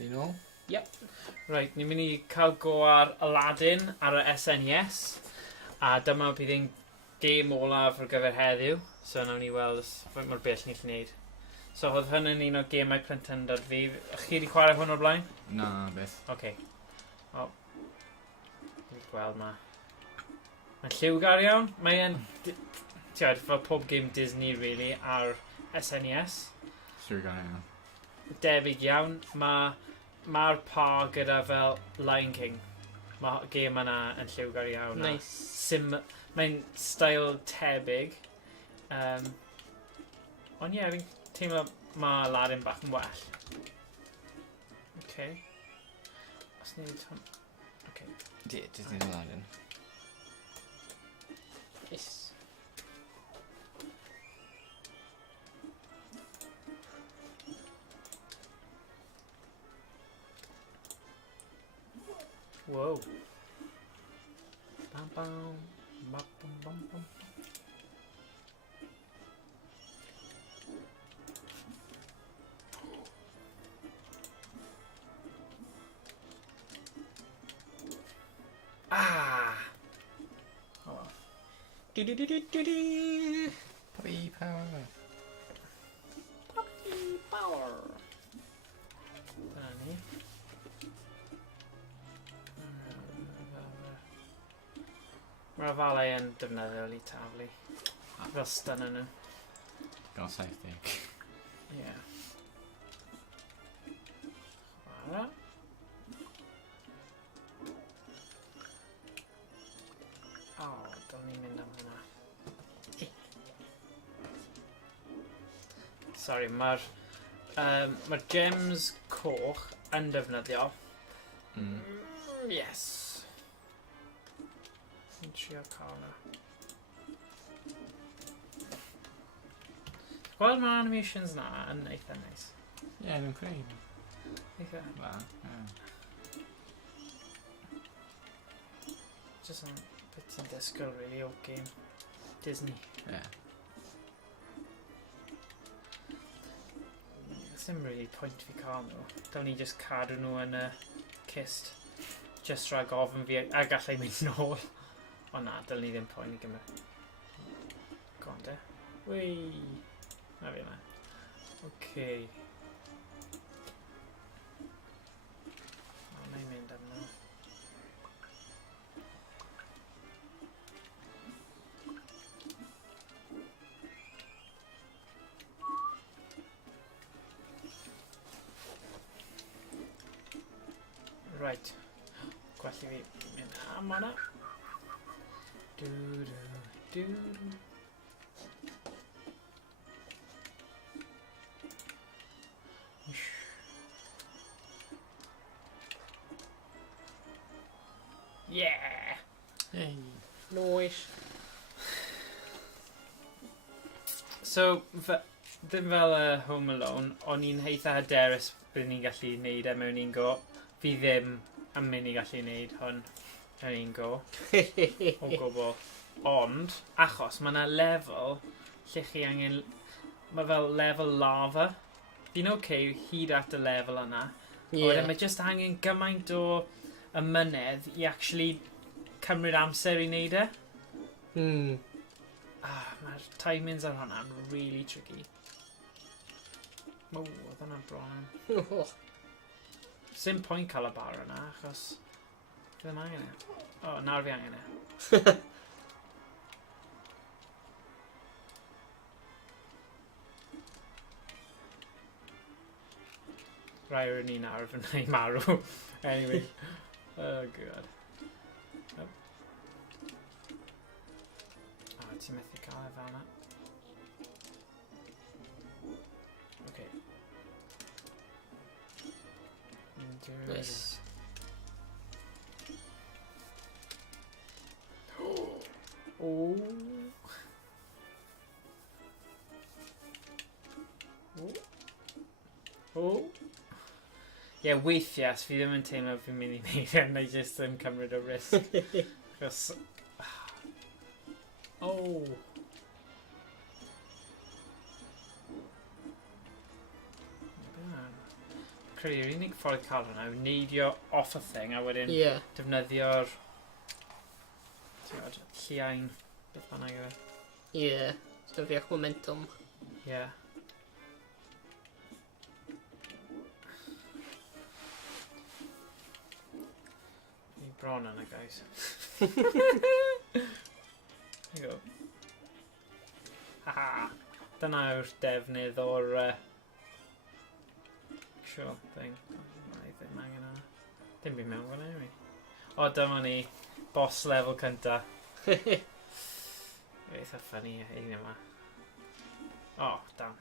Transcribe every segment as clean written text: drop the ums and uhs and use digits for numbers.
Ni nôl? Yep. Right, ni'n mynd i cael go ar Aladdin ar y SNES. A dyma bydd ein gêm olaf ar gyfer heddiw. So nawn ni weld faint mor bell ni'n gallu neud. So oedd hwn yn un o gemau plentyndod fi. Chi wedi chwarae hwn o'r blaen? Na, beth. Oce. O. Ni'n gweld ma. Mae'n lliwgar iawn. Mae'n... Tiad, fel pob game Disney, really, ar SNES. Lliwgar iawn. Debyg iawn. Mae'r pa gyda fel Lion King. Mae game yna yn lliwgar iawn. Nice. Mae'n style tebyg. Ond ie, fi'n teimlo mae Aladdin bach yn well. Okay. Os ni'n tom... Okay. Disney Aladdin. Yes. Whoa. Bam bam. Bam bam bam bam. Ah! Oh well. Do-do-do-do-do-do! Puppy power. Puppy power! Dyna ni. Mae'r falau yn defnyddiol i taflu. Fel stun yn nhw. Gan 70. Ie. Chwarae. O, dyl ni'n mynd am hwnna. Sorry, mae'r gems coch yn defnyddio. Yes. Yn trio cael hwnna. Gweld mae'r animations na yn eitha neis. Ie, nhw'n creu. Eitha. Dda, Just yn bit yn disgwyl, really, o game Disney. ie. There's ddim really point fi cael nhw. Dawn ni just cadw nhw yn y cist. Just rhag ofyn fi a gallai mynd nôl. O na, dyl ni ddim point i gymryd. Go on, de. Whee! Na fi yna. Okay. O, na i mynd am nhw. Right. Gwell i fi mynd am hwnna. Do-do-do-do. Yeah! Yay. Nice. So, ddim fel Home Alone, o'n i'n heitha hyderus bydd ni'n gallu neud e mewn un go. Fi ddim yn mynd i gallu neud hwn mewn un go. O gwbl. Ond, achos mae yna lefel lle chi angen... Mae fel lefel lava. Fi'n okay hyd at y lefel yna. Wedyn mae jyst angen gymaint o ymynedd i actually cymryd amser i neud e. Mae'r timings ar hwnna'n really tricky. O, oedd hwnna'n bron. Sim pwynt cael y bar yna, achos... Fi ddim angen e. O, nawr fi angen e. Rai o'r ni nawr fy neu marw. Anyway. Oh, god. Oh. O, ti'n methu cael e fel yna. Okay. Nice. Oh. Oh. Ie, weithiau, fi ddim yn teimlo fi'n mynd i wneud e, na i jyst ddim cymryd o risg. Chos... Oh. credu'r unig ffordd cael hwnna yw neidio off y thing a wedyn defnyddio'r lliain beth bynnag yw e. Ie. Dyfiach momentum. Ie. Ni bron yna, guys. There you go. Haha. Dyna yw'r defnydd o'r actual thing. Mae ddim angen yna. Dim byd mewn fan anyway. O, dyma ni. Boss level cynta. Eitha funny un yma. Oh, damn.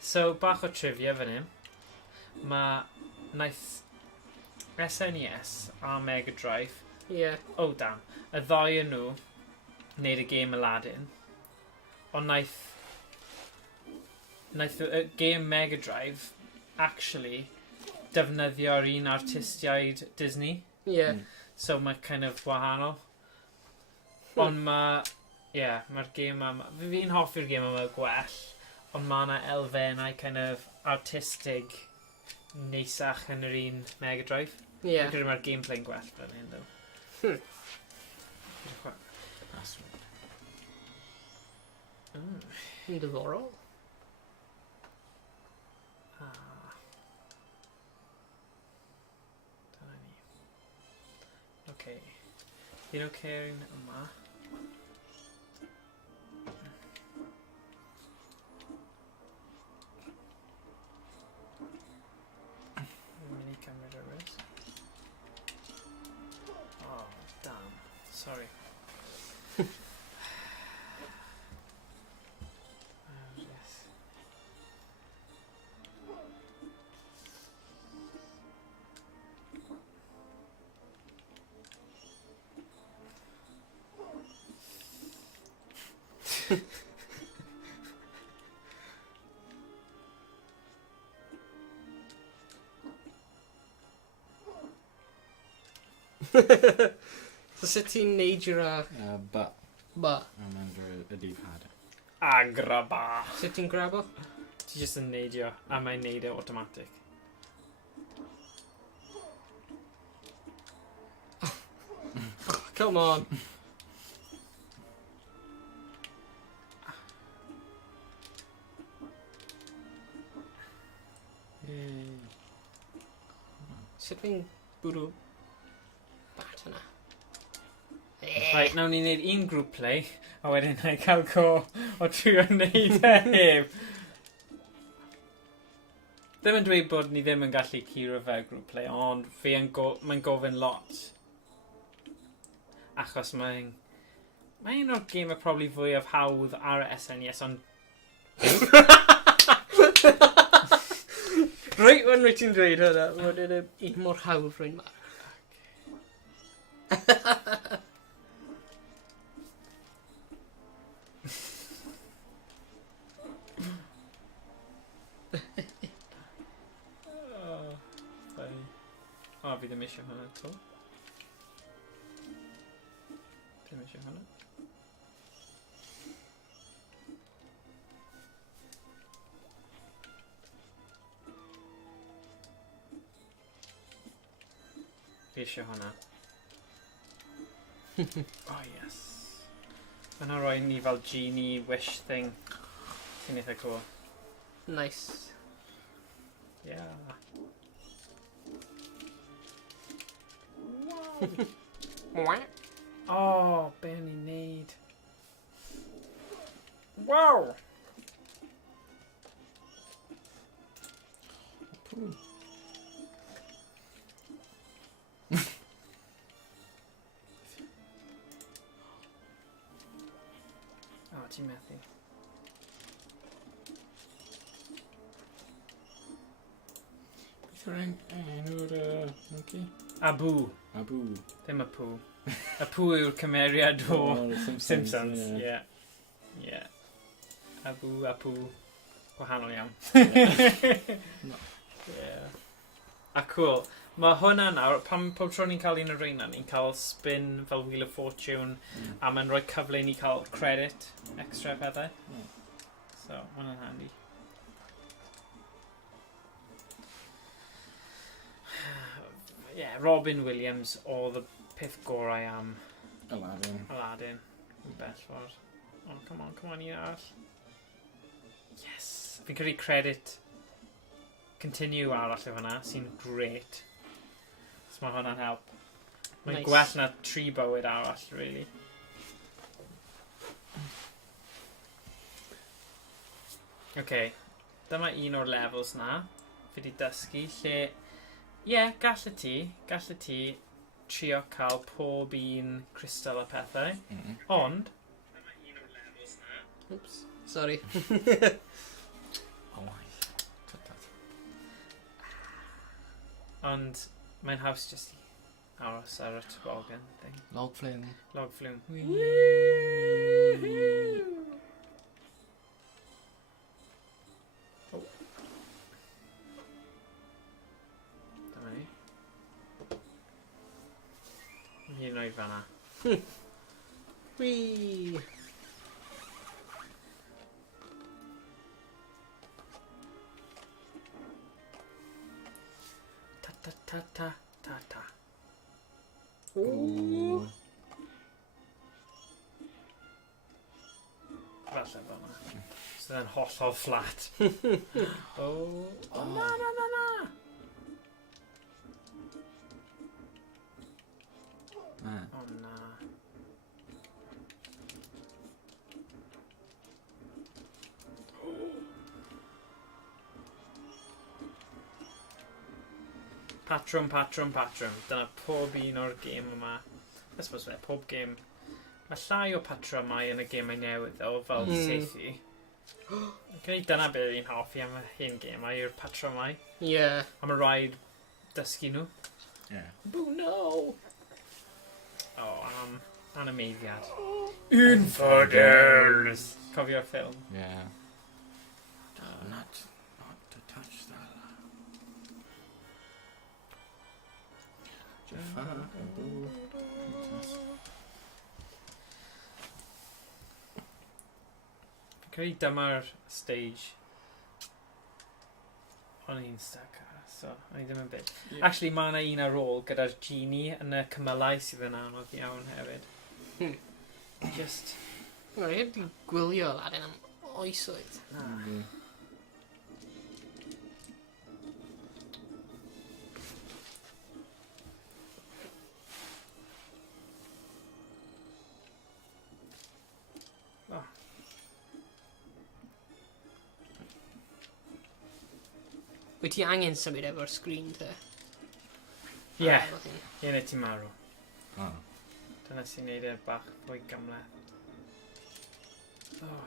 So, bach o trivia fan hyn. Naeth SNES a Mega Drive. Oh, damn. Y ddoi yn nhw wneud y game Aladdin. Ond naeth y game Mega Drive actually defnyddio'r un artistiaid Disney. So mae kind of wahanol. Ond mae'r game yma... Fi'n hoffi'r game yma gwell. Ond mae yna elfennau kind of artistig neisach yn yr un Mega Drive. Dwi'n credu mae'r gameplay'n gwell fan hyn, ddo. Password. Yn diddorol. Dyna ni. Okay. Fi'n oce'n yma. Mynd i cymryd o'r rys. Oh, damn. Sorry. Yes. So sut ti'n neud your But ba? I'm under a D-pad. Agraba. Sut ti'n grab o? Ti jyst yn neidio, a mae'n neud e automatic. Come on. Yay. Sut fi'n bwrw bat yna? Right, nawn ni wneud un group play, a wedyn na i cael go o trio wneud e heb. Ddim yn dweud bod ni ddim yn gallu curo fe group play, ond mae'n gofyn lot. Achos mae'n un o'r game probably fwyaf hawdd ar y SNES, ond... Reit, wan rwyt ti'n dweud hwnna, mae'n un mor hawdd rwy'n marw. O, fi ddim eisiau hwnna to. Ddim eisiau hwnna. Fi eisiau hwnna. Oh, yes. Yna roi ni fel genie wish thing. Sy'n eitha cool. Nice. Yeah. Oh, be o'n i'n neud? Wow! Oh, ti'n methu. Beth yw'r enw'r monkey? Abu. Abu. Ddim y pŵ. Y pŵ yw'r cymeriad o Simpsons. Yeah. Yeah. Abu, Apu. Gwahanol iawn. No. Yeah. A cool. Mae hwnna nawr, pob tro ni'n cael un o'r reina, ni'n cael spin fel Wheel of Fortune, a mae'n rhoi cyfle i ni cael credit extra pethau. So, hwnna'n handy. Yeah, Robin Williams oedd y peth gorau am Aladdin. Yn bell ffordd. Oh, come on, un arall. Yes! Fi'n credu credit continue arall o hwnna, sy'n great. So mae hwnna'n help. Mae'n Nice. gwell na 3 bywyd arall, really. Okay, dyma un o'r levels na. Fi wedi dysgu lle... gallai ti trio cael pob un crystal a pethau. Ond... dyma un o'r levels na. Oops, sorry. Ond mae'n haws jyst i aros ar y toboggan thing. Log flume. Log flume. Oh. Dyma ni. Hyd yn oed fanna. Whee! Ta. Ooh. Falle fanna. So then hollol flat. Oh, na. Oh, na. Patrwm. Dyna pob un o'r gêm yma. I suppose fe, pob gêm. Mae llai o patrwmau yn y gemau newydd o fel seithi. Dyna beth i'n hoffi am y hyn gemau yw'r patrwmau. Yeah. A mae rhaid dysgu nhw. Yeah. Oh no! Oh, anameddiad. Infidels! Cofio'r ffilm? Yeah. Not to touch that. Fi'n credu dyma'r stage o'n i'n stuck ar, so o'n i ddim yn byd. Actually, mae yna un ar ôl gyda'r genie yn y cymylau sydd yn anodd iawn hefyd. Just... Wel, heb di gwylio Aladdin am oesoedd. Na. Wyt ti angen symud efo'r sgrin te? Ie, Efo hyn. un ti marw. Oh. Dyna sy'n neud e'r bach fwy gymleth. Oh.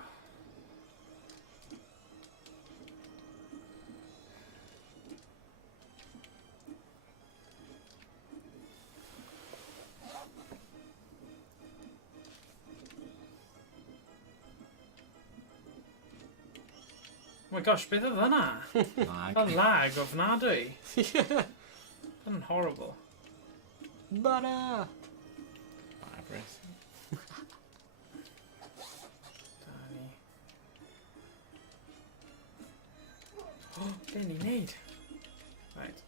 Oh my gosh, beth oedd hwnna? Oedd lag ofnadwy. Yn horrible. Bada! Barbarous. Da ni. Oh, be ni'n neud? Right.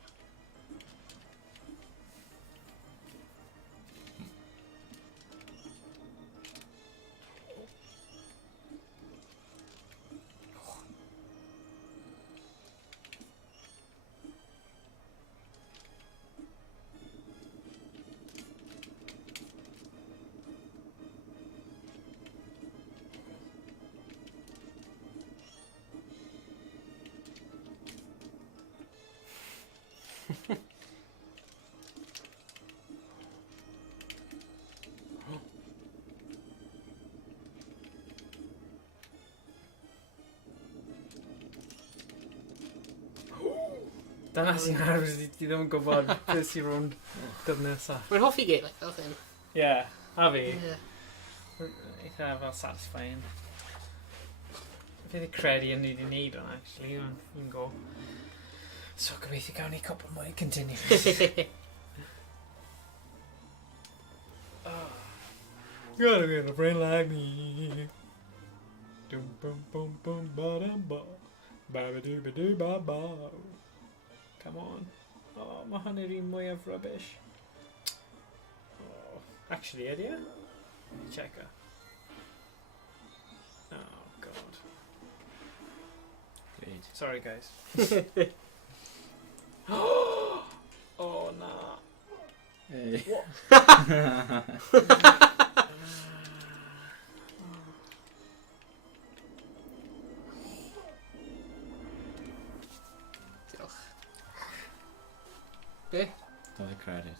Dyna sy'n aros i ti ddim yn gwybod beth sy'n rhwng dod nesaf. Mae'n hoffi gael fel hyn. Ie, a fi. Yeah. Eitha fel satisfying. Fi wedi credu yn ni wedi neud hwnna, actually, yn go. So gobeithio gawn ni cwpl mwy continue. Gotta get a friend like me. Dum bum bum bum ba dum ba. Ba ba doo ba doo ba ba. Come on. Oh, mae hynny'r un mwyaf rubbish. Oh, actually, ydy e? Checker. Oh, God. Great. Sorry, guys. Oh, nah. Hey. What? Diolch. Be? Don't credit.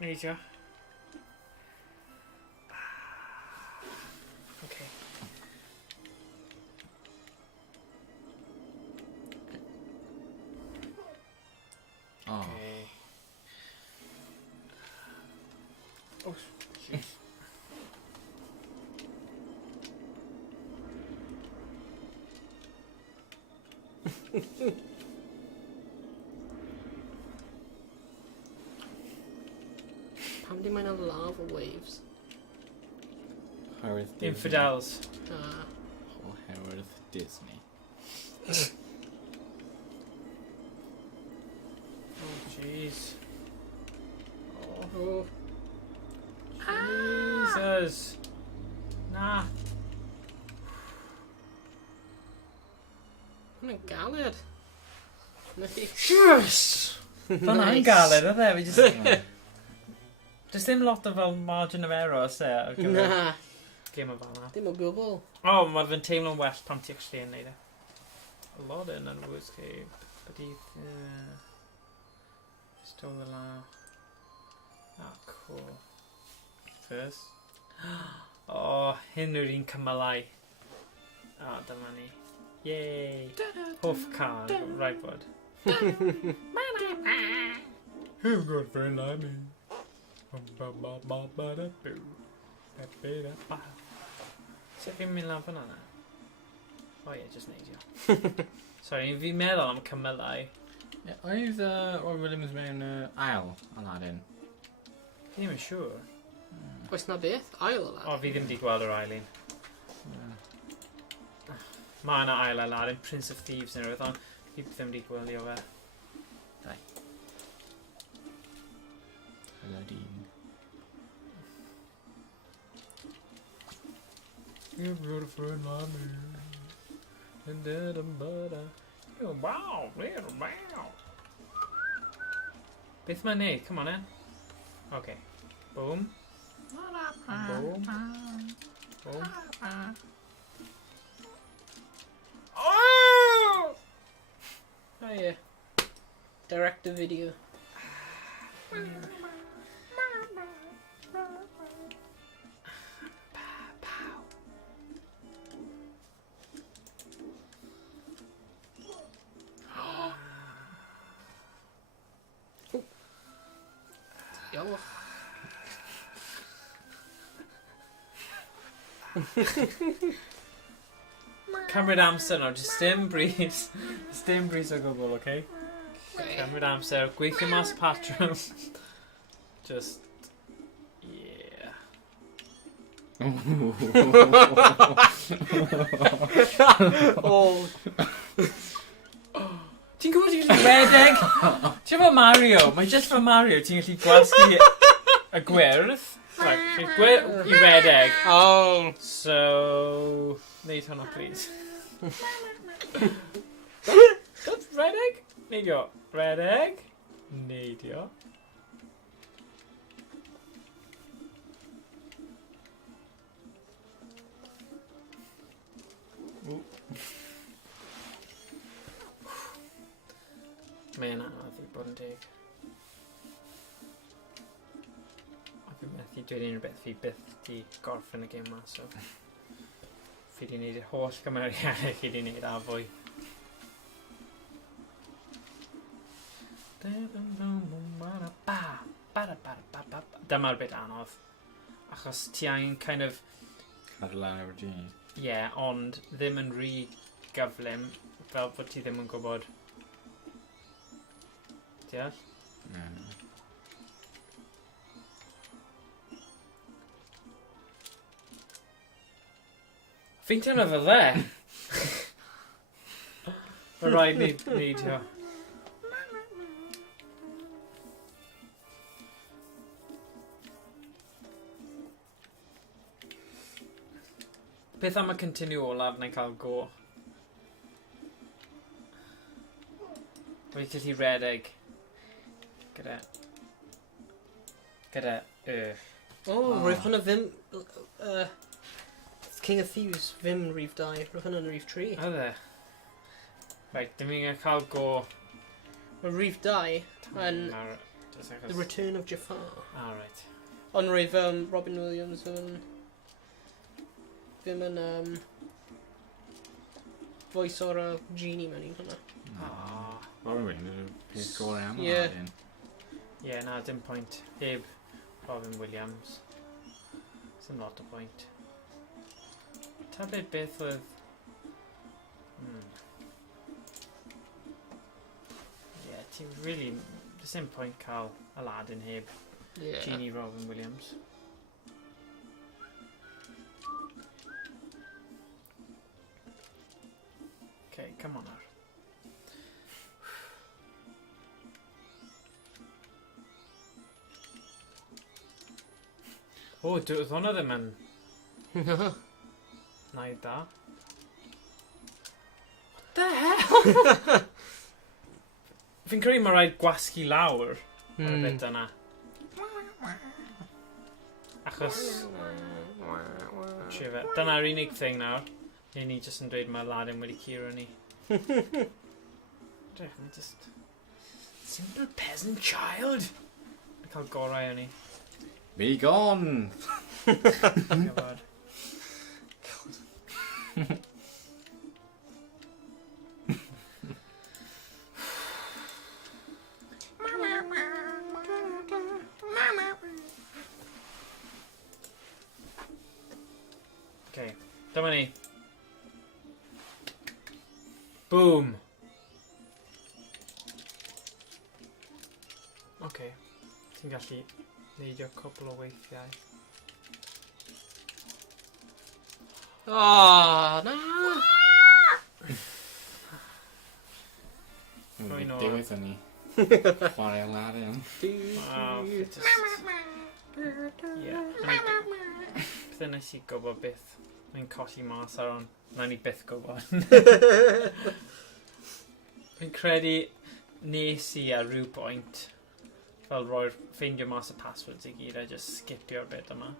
Neidio. Okay. Oh. Okay. Oh, jeez. Pam di mae'n lava waves? Howard Disney. Infidels. Ah. Oh, Howard Disney. Oh, jeez. Oh, Oh. Jesus. Nah. Mae'n galed. Neu. Yes! Fanna'n galed, oedd e? Fi just... Does ddim lot o fel margin of error, os e? Na. Game o fel na. Dim o gwbl. O, mae fe'n teimlo'n well pan ti actually yn neud e. Aladdin and Woodscape. But he... Stole the law. Ah, cool. First. Oh, hyn yw'r un cymylau. Ah, dyma ni. Yay! Hoff can, right bud. Who's got a friend like me? Sut fi'n mynd lan fyna? O ie, just neidio. Sorry, fi'n meddwl am cymylau. Oedd Roy Williams mewn ail Aladdin? Fi ddim yn siŵr. Oes na beth? Ail o O, fi ddim wedi gweld yr ail un. Mae yna ail Aladdin, Prince of Thieves neu rhywbeth, ond fi ddim wedi gwylio fe. Aladdin. You've got a friend like me. And then a butter. Oh, wow, little wow. Beth mae'n neud? Come on in. Okay. Boom. Boom. Boom. Oh! Oh yeah. Direct to video. Diolch. Cymryd amser nawr, just dim breeze. Just dim breeze o gwbl, okay? Cymryd amser, gweithio mas patrwm. Just... Yeah. Oh. Ti'n gwybod ti'n gallu redeg? Ti'n fel Mario, mae just fel Mario, ti'n gallu gwasgu y gwyrdd. Right, gwyrdd i redeg. Oh. So... Neud hwnna, please. Redeg? Neidio. Redeg. Neidio. Mae'n anodd i bod yn deg. A fi methu dweud unrhyw beth fi byth di gorffen y gêm ma, so... Fi di wneud yr holl gymeriadau chi di wneud a fwy. Dyma'r bit anodd. Achos ti angen kind of... Cadw lan efo'r genius. Yeah, ond ddim yn rhy gyflym, fel bod ti ddim yn gwybod deall. Fi'n teimlo fel dde. Mae rhaid ni neidio. Beth am y continue olaf neu cael go? Wedi gallu redeg gyda Roedd hwnna ddim... King of Thieves ddim yn rhif 2, roedd hwnna'n rhif 3. Oedd e? Right, dim yn cael go. Mae rhif 2 yn The Return of Jafar. Ah, right. Ond roedd Robin Williams ddim yn voice o'r genie mewn i hwnna. Robin Williams, peth go iawn. Ie, na, dim pwynt. Heb Robin Williams. Dim lot o pwynt. Ta beth oedd... Ie, ti'n really... There's dim pwynt cael Aladdin heb Genie Robin Williams. Okay, come on now. O, oedd hwnna ddim yn... Naid da. What the hell? Fi'n credu mae rhaid gwasgu lawr ar y bit yna. Achos... Dyna'r unig thing nawr. Neu ni jyst yn dweud mae Aladdin wedi curo ni. Drech, mae just... Simple peasant child! Mae'n cael gorau o ni. Be gone! Gyfod. Okay, dyma ni. Boom! Okay, ti'n gallu neidio cwbl o weithiau. Na! Diwedd o'n ni. Chwarae Aladdin. Bydde nes i gwybod beth mae'n colli mas ar hon. Na ni byth gwybod. Fi'n credu nes i ar rhyw pwynt fel roi'r ffeindio mas y passwords i gyd a just skipio'r bit yma.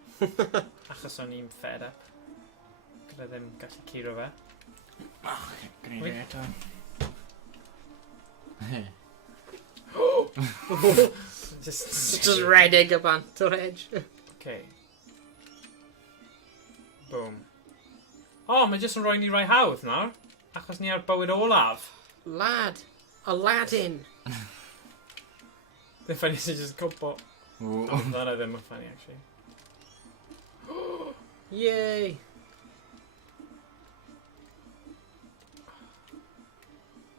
Achos o'n i'n fed up. Gyda ddim gallu curo fe. Gwneud eto. Just redeg y bant o'r edge. Okay. Boom. O, mae jyst yn rhoi ni rai hawdd nawr. Achos ni ar bywyd olaf. Lad. Aladdin. Ddim ffynnu sy'n jyst cwpo. Dyna ddim yn ffynnu, actually. Yay.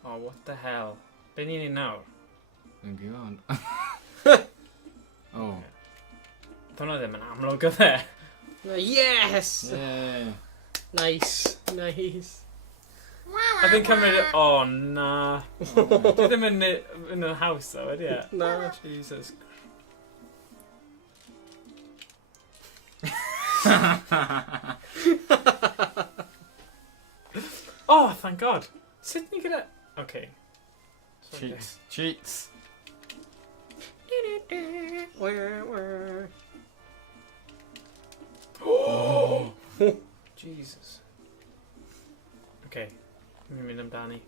Oh, what the hell? Be ni'n ei nawr? Yn gyfon. O. Dyna ddim yn amlwg o dde. Yes! Yeah. Nice. Nice. A fi'n cymryd... Oh, na. Dwi ddim yn y haws, though, ydy e? Na. Jesus. Oh, thank God. Sut ni gyda... Okay. Cheats. Cheats. Oh! Jesus. Okay. Mi'n mynd amdani.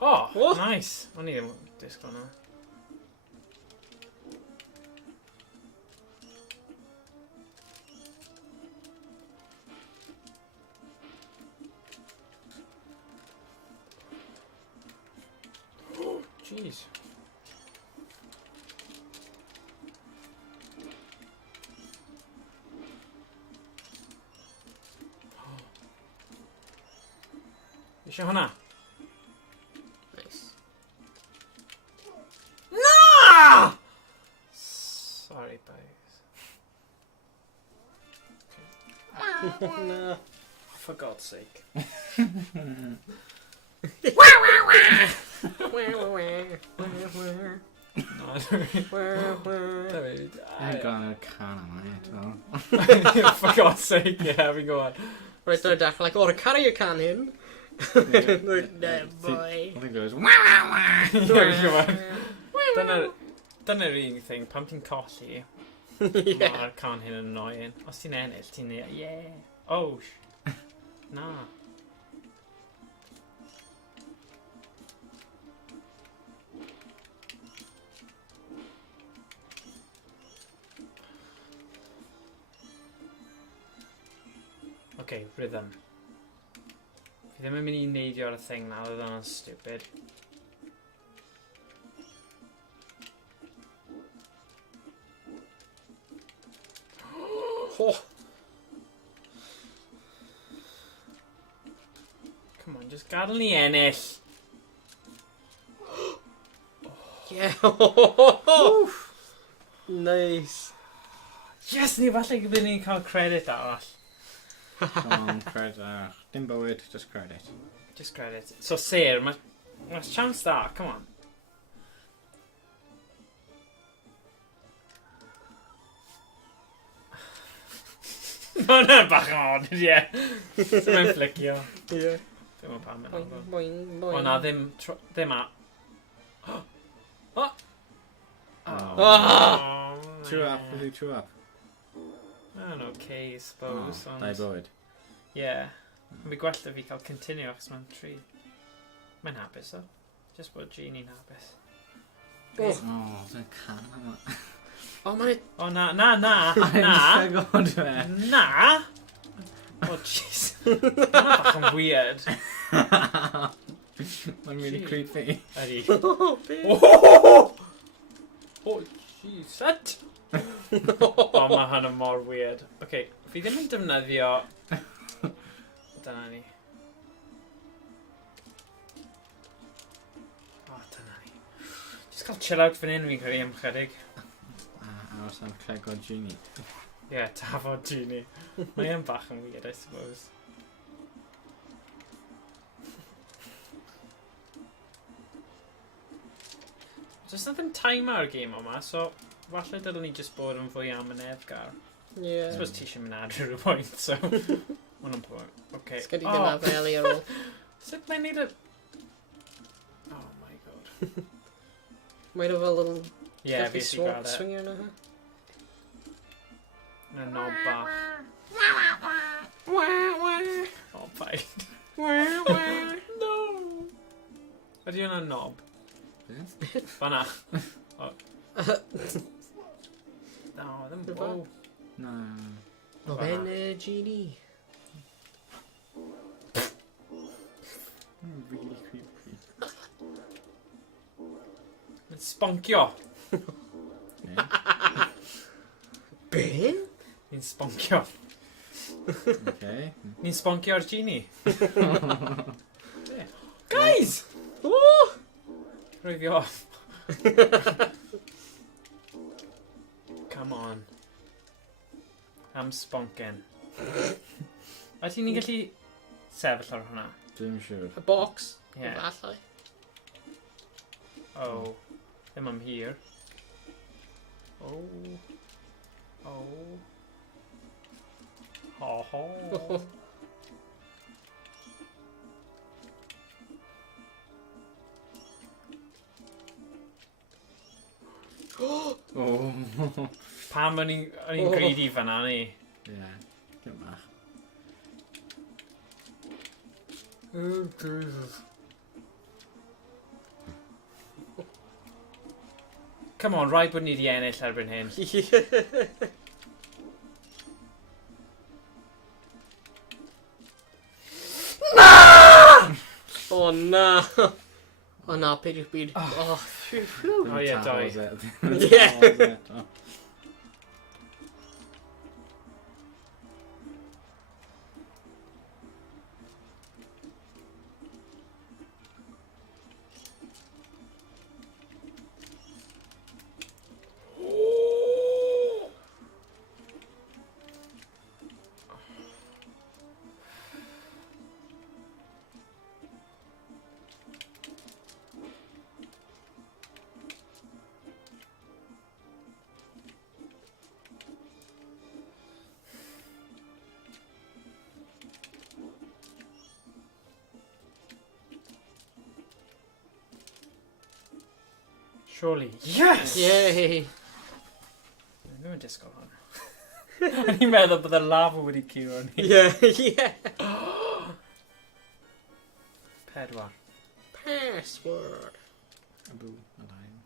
Oh! Nice! O'n i ddim disgwyl na. Jeez. Eisiau hwnna? No. For God's sake. No, I'm gonna can it. for God's sake, yeah, we go on. Right, they're back like, oh, carry your can in. Like, no, boy. I think it goes. Yeah, we go on. Dyna un thing, pam ti'n colli, Yeah. ma'r can hyn yn annoying. Os ti'n ennill, ti'n dweud, yeah. Oh, na. Okay, rhythm. Fi ddim yn mynd i neidio ar y thing na, oedd hwnna'n stupid. Oh. Come on, just gadael ni ennill. Yeah. Nice. Yes, ni falle bydd ni'n cael credit arall. Come on, credit. Dim bywyd, just credit. Just credit. So, Sir, mae'r chance da, come on. Mae hwnna'n bach yn odd, ie. So mae'n flicio. Yeah. Ddim yn pam yn Boing, odd. boing, boing. O na, ddim a... Oh! Oh. Ah! True up, is it true up? I don't know, okay, I suppose. Oh, dau bywyd. Yeah. Fi gwell da fi cael continue achos mae'n 3. Mae'n hapus, o. Just bod Jeannie'n hapus. Oh. Oh, dwi'n can yma. Oh, man. O na, na. I'm god fe. Na! Oh, jeez. Mae'n bach yn weird. Mae'n really Gee. creepy. Ydy. Oh, babe. Oh! Oh, jeez. Shut! O, mae hynny mor weird. Okay, fi ddim yn defnyddio... Dyna ni. O, dyna ni. Just cael chill out fan hyn fi'n credu am chydig. Aros am Clegod Genie. Yeah, tafod Genie. Mae'n bach yn weird, I suppose. Does na ddim timer ar game yma, so falle dylwn ni just bod yn fwy am yn efgar. I Yeah. suppose ti eisiau mynd adre rhyw pwynt, so... Hwna'n pwynt. Okay. It's good to get that belly ar ôl. Sut mae'n neud y... Oh my god. Might have a little Yeah, fluffy fi si gael e. swinger na, huh? Na knob bach. Oh, paid. No! Ydy hwnna'n knob? Fanna. Oh. No, ddim... Rhyfedd. Oh. No. O, ben Genie. Really creepy. Mae'n sponcio. Yeah. Be? Ni'n sponcio. Okay. Ni'n sponcio ar Genie. Guys! Oh! Rwy fi off. Come on. Am sponcen. A ti'n ni'n gallu sefyll ar hwnna? Dwi'n siŵr. A box. Yeah. Falle. Oh. Ddim am here. Oh. Oh. Ho ho. Oh. Pam o'n i'n greedy fanna ni? Yeah. Dim bach. Oh, Jesus. Come on, rhaid bod ni di ennill erbyn hyn. Oh, na. Oh, na, peidiwch byd. Oh, phew, phew. Oh, yeah, doi. Yeah. Surely. Yes! Yay! Nhw'n disgwyl hwn. O'n i'n meddwl bod y lava wedi curo ni. Yeah, yeah. 4. Password. Abu, Aladdin.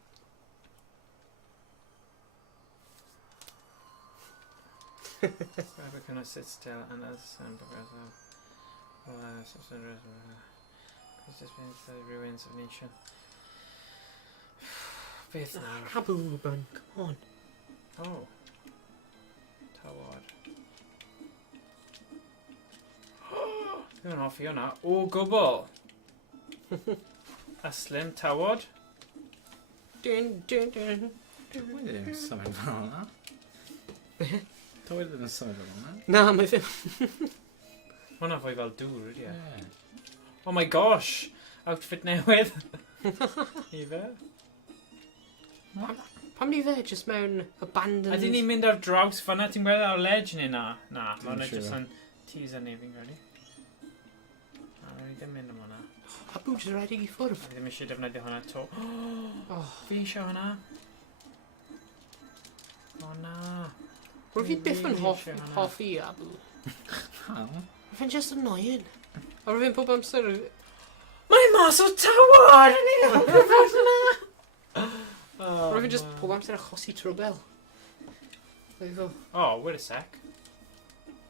Rabbit cannot sit still and as the sun progresses. It's just been the ruins of nation. Beth nawr. Abu, bun, come on. Oh. Tawad. Dwi'n hoffi hwnna. O gwbl. Aslim, tawad. Dun, dun, dun. Wedi ddim symud fel hwnna. Ta wedi ddim symud fel hwnna. Na, mae ddim. Hwnna fwy fel dŵr, ydy e? Ie. Oh my gosh! Outfit newydd. I fe? Pam ni fe just mewn abandoned... Ydyn ni'n mynd ar draws fanna? Ti'n gweld ar ledge neu na? Na, Dwi'm mae'n siŵr. just yn teaser ni fi'n gwneud. Na, rhaid i ddim mynd am hwnna. Abu just ready i ffwrdd. Fi ddim eisiau defnyddio hwnna to. Oh, Fi eisiau hwnna. O na. Rwy'n fi byth yn Really eisiau hwnna. hoffi Abu. How? Rwy'n just annoying. A rwy'n pob amser... Mae mas o tawar yn ei hoffi hwnna! Rwy'n just pob amser achosi trwbel. There you go. Oh, wait a sec.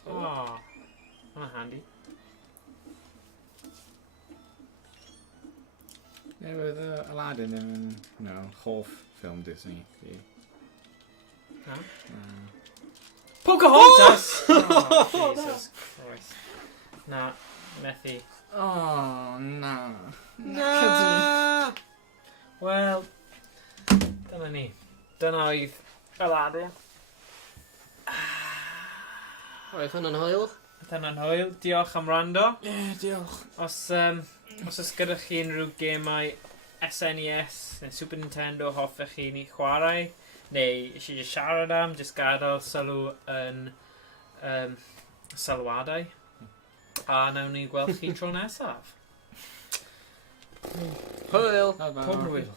Oh, hwnna handy. Ie, oedd Aladdin ddim yn, no, hoff ffilm Disney. Fi. Na? Na. Pocahontas! Oh, Jesus Christ. Na, methu. Oh, na. Na! Wel, dyna ni. Dyna oedd Aladdin. Roedd hwnna'n hwyl. Dyna'n hwyl. Diolch am rando. Ie, diolch. Os oes gyda chi unrhyw gemau SNES neu Super Nintendo hoffech chi ni chwarae, neu eisiau just siarad am, just gadael sylw yn sylwadau. A nawn ni gweld chi tro nesaf. Hwyl. Bye-bye. Pob hwyl.